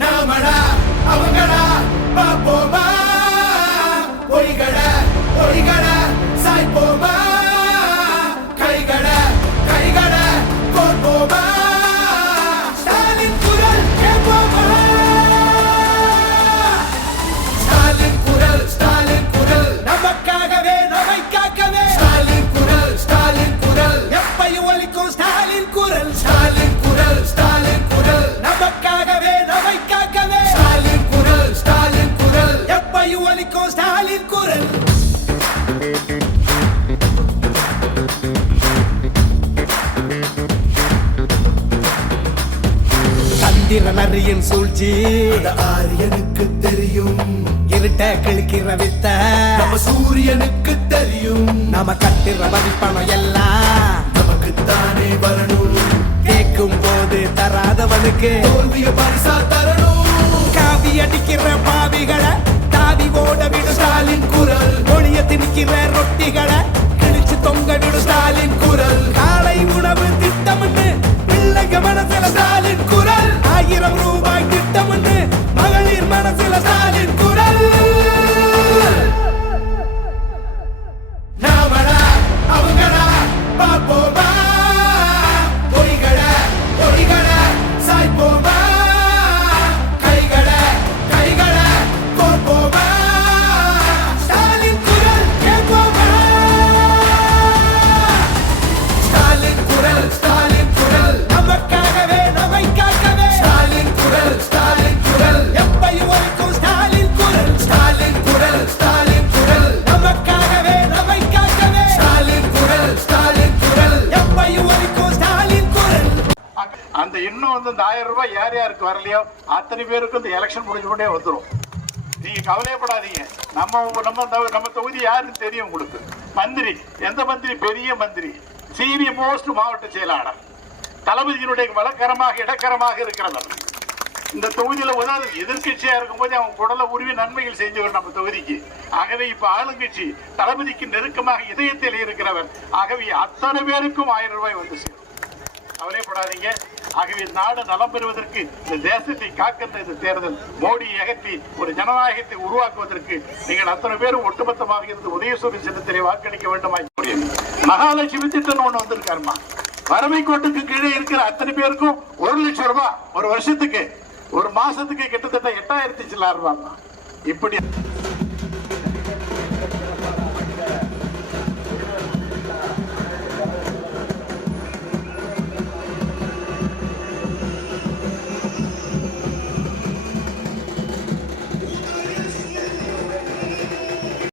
நாமடா அவங்கடா பாப்போமா ஒளிகட ஒளிகட சாய்ப்போமா கைகட கைகட கோர்ப்போமா ஸ்டாலின் குரல் கேட்போமா ஸ்டாலின் குரல் நமக்காகவே நம்மை காக்கவே ஸ்டாலின் குரல் எப்பையும் ஒலிக்கும் ஸ்டாலின் குரல் நமக்காகவே நம்மை காக்கவே ஸ்டாலின் குரல் எப்பையும் ஒலிக்கும் ஸ்டாலின் குரல் சந்திரன் சூழ்ச்சி ஆரியனுக்கு தெரியும், இருட்ட கிழக்கிற வித்த நம்ம சூரியனுக்கு தெரியும், நம்ம கட்டுற மதிப்பணம் எல்லாம் நமக்கு தானே வரணும், கேட்கும் போது தராதவனுக்கு தோல்விய பரிசா தரணும், காவி அடிக்கிற பாவிகளை தாவி ஓட விடு ஸ்டாலின் குரல், ஒளிய திணிக்கிற ரொட்டிகளை கிழிச்சு தொங்க விடு ஸ்டாலின் குரல், காலை உணவு திட்டம்னு பிள்ளைங்க மனசுல ஸ்டாலின் குரல், 1000 ரூபாய் திட்டம்னு மகளிர் மனசுல ஸ்டாலின் குரல். நாமடா அவங்கடா பாப்போமா ஒளிகட ஒளிகட சாய்ப்போமா கைகட கைகட கோர்ப்போமா ஸ்டாலின் குரல் கேட்போமா ஸ்டாலின் குரல் நமக்காகவே நம்மை காக்கவே ஸ்டாலின் குரல் எப்பையும் ஒலிக்கும் ஸ்டாலின் குரல் நமக்காகவே நம்மை காக்கவே ஸ்டாலின் குரல் எப்பையும் ஒலிக்கும் ஸ்டாலின் குரல். அந்த இன்னும் வந்து இந்த 1000 ரூபாய் யார் யாருக்கு வரலையோ அத்தனை பேருக்கு இந்த எலெக்ஷன் முடிஞ்ச கொண்டே வந்துடும். நீங்க கவலைப்படாதீங்க. நம்ம தொகுதி யாருன்னு தெரியும் உங்களுக்கு. மந்திரி, எந்த மந்திரி? பெரிய மந்திரி, சிவி மோஸ்ட் மாவட்ட செயலாளர், தளபதியினுடைய வழக்கரமாக இடக்கரமாக இருக்கிறவர். இந்த தொகுதியில உதாவது எதிர்கட்சியா இருக்கும்போது அவங்க குடல உருவி நன்மைகள் செஞ்சவர் நம்ம தொகுதிக்கு. ஆகவே இப்ப ஆளுங்கட்சி தளபதிக்கு நெருக்கமாக இதயத்தில் இருக்கிறவர். ஆகவே அத்தனை பேருக்கும் 1000 ரூபாய் வந்து சேரும். கவலைப்படாதீங்க. ஆகவே நாடு நலம் பெறுவதற்கு, இந்த தேசத்தை காக்கின்ற இந்த தேர்தல் மோடியை அகற்றி ஒரு ஜனநாயகத்தை உருவாக்குவதற்கு நீங்கள் அத்தனை பேரும் ஒட்டுமொத்தமாக இருந்து உதயசூரிய சின்னத்திலே வாக்களிக்க வேண்டுமாய். மகாலட்சுமி திட்டம் ஒண்ணு வந்திருக்காருமா. வறுமை கோட்டுக்கு கீழே இருக்கிற அத்தனை பேருக்கும் 1 லட்சம் ரூபாய் ஒரு வருஷத்துக்கு, ஒரு மாசத்துக்கு கிட்டத்தட்ட 8000 சில்லறை ரூபாய். இப்படி